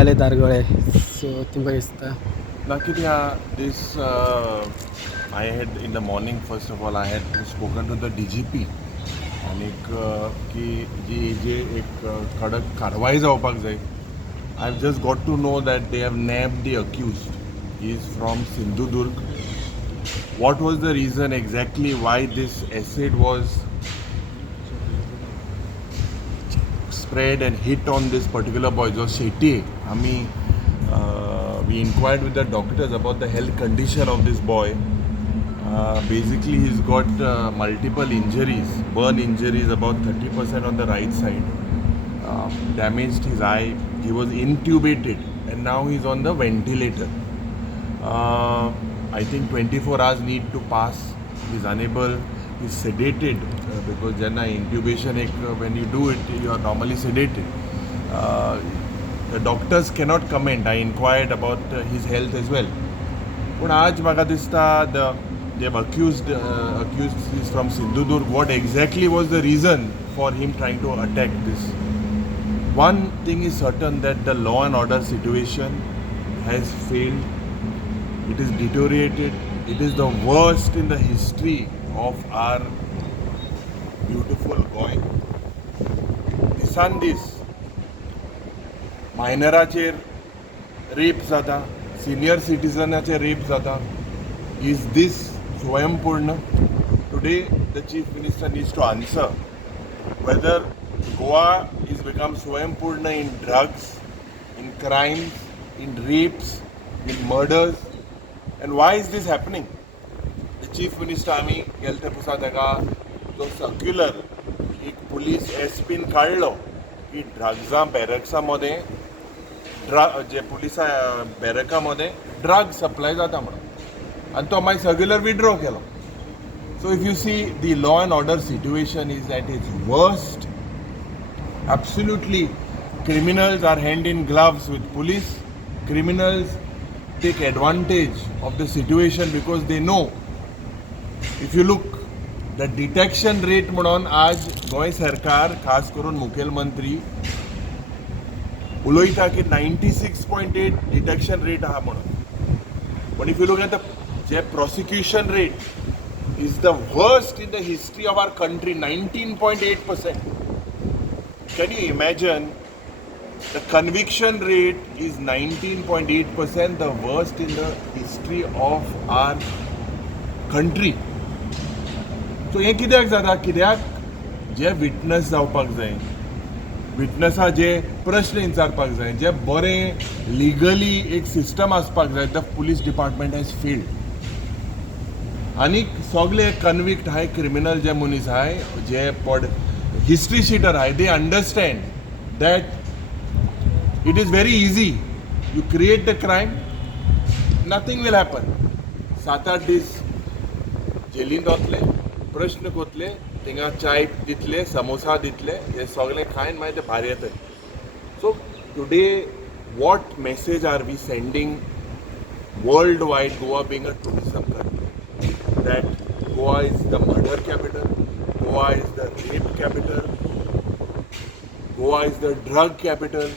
जाले दारगळे सो तुमकां दिसता This I had in the morning. First of all, I had spoken to the DGP आणि की जी एक कडक कारवाई जावपाक जाय. I've just got to know that they have nabbed the accused. He is from Sindhudurg. What was the reason exactly why this acid was spread and hit on this particular boy, जो Shetty? We inquired with the doctors about the health condition of this boy. Basically, he's got multiple injuries, burn injuries, about 30% on the right side. Damaged his eye. He was intubated, and now he's on the ventilator. I think 24 hours need to pass. He's unable. He's sedated because then intubation, when you do it, you are normally sedated. The doctors cannot comment. I inquired about his health as well. But आज म्हाका दिसता they have accused is from Sindhudurg. What exactly was the reason for him trying to attack this? One thing is certain, that the law and order situation has failed. It is deteriorated. It is the worst in the history of our beautiful Goy. दिसान दीस मायनराचेर rape जाता, senior सिटीजनाचे rape जाता. Is this Swayampoorna? Today, the Chief Minister needs to answer whether Goa is become Swayampoorna in drugs, in crimes, in rapes, in murders. And why is this happening? The Chief Minister आम्ही गेले पुसा ताका जो circular एक police एसपीन काढलो की ड्रग्जा बॅरक्सामध्ये जे पुलिसा बॅरकामध्ये drug supply जाता म्हणून, आणि तो मागीर circular withdraw Kelo. So if you see, the law and order situation is at its worst. Absolutely, criminals are hand in gloves with police. Criminals take advantage of the situation because they know. If you look, the detection rate म्हणून आज गोंय सरकार खास करून मुखेलमंत्री उलयता की 96.8 detection rate आहा म्हणून. पण if you look at the prosecution rate is the worst in the history of our country, 19.8%. Can you imagine? The conviction rate is 19.8%, the worst in the history of our country. So हे कित्याक जाता? कित्याक जे witness जावपाक जाय, विटनसा जे प्रश्न विचारपाक जाय, जे बरें legally एक सिस्टम आसपाक जाय, the police department has failed. आनीक सगळे कन्विक्ट हाय क्रिमिनल जे मनीस हाय, जे हिस्ट्री शीटर हाय, they understand that it is very easy. You create the crime, nothing will happen. 7-8 दीस जेलींत वतले, प्रश्न कोतले, थिंगा चाय दितले, समोसा दितले, हे सगळे खायन मागीर ते भायर येतले. So today what message are we sending worldwide, Goa being a tourism country, that Goa is the murder capital, Goa is the rape capital, Goa is the drug capital,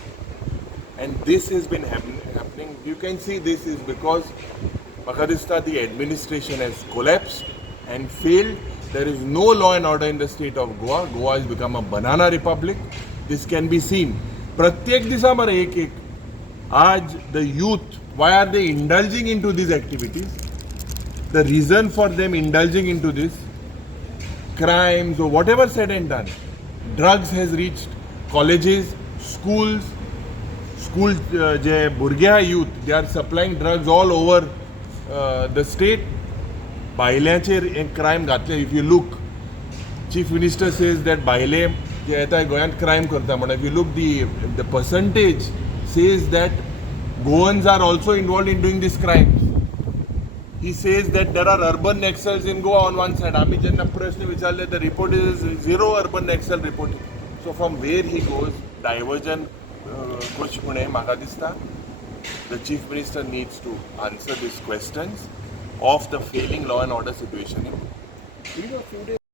and this has been happening. You can see this is because म्हाका दिसता the administration has collapsed and failed. There is no law and order in the state of Goa. Goa has become a banana republic. This can be seen. प्रत्येक दिसा मरे एक आज the youth, why are they indulging into these activities? The reason for them indulging into this crimes or whatever said and done, drugs has reached colleges, schools. School जे भुरगे आहा youth, they are supplying drugs all over the state. बायल्यांचेर एक crime घातले. If you look, chief minister says that बायले जे येता गोंयांत crime करता म्हणून. If you look the percentage says that Goans are also involve in doing these crimes. He says that there are urban naxals in Goa on one side. आम्ही जेन्ना प्रश्न विचारले, the report is 0 urban naxal reporting. So from where he goes, diversion कशें म्हणून म्हाका दिसता the Chief Minister needs to answer these questions of the failing law and order situation in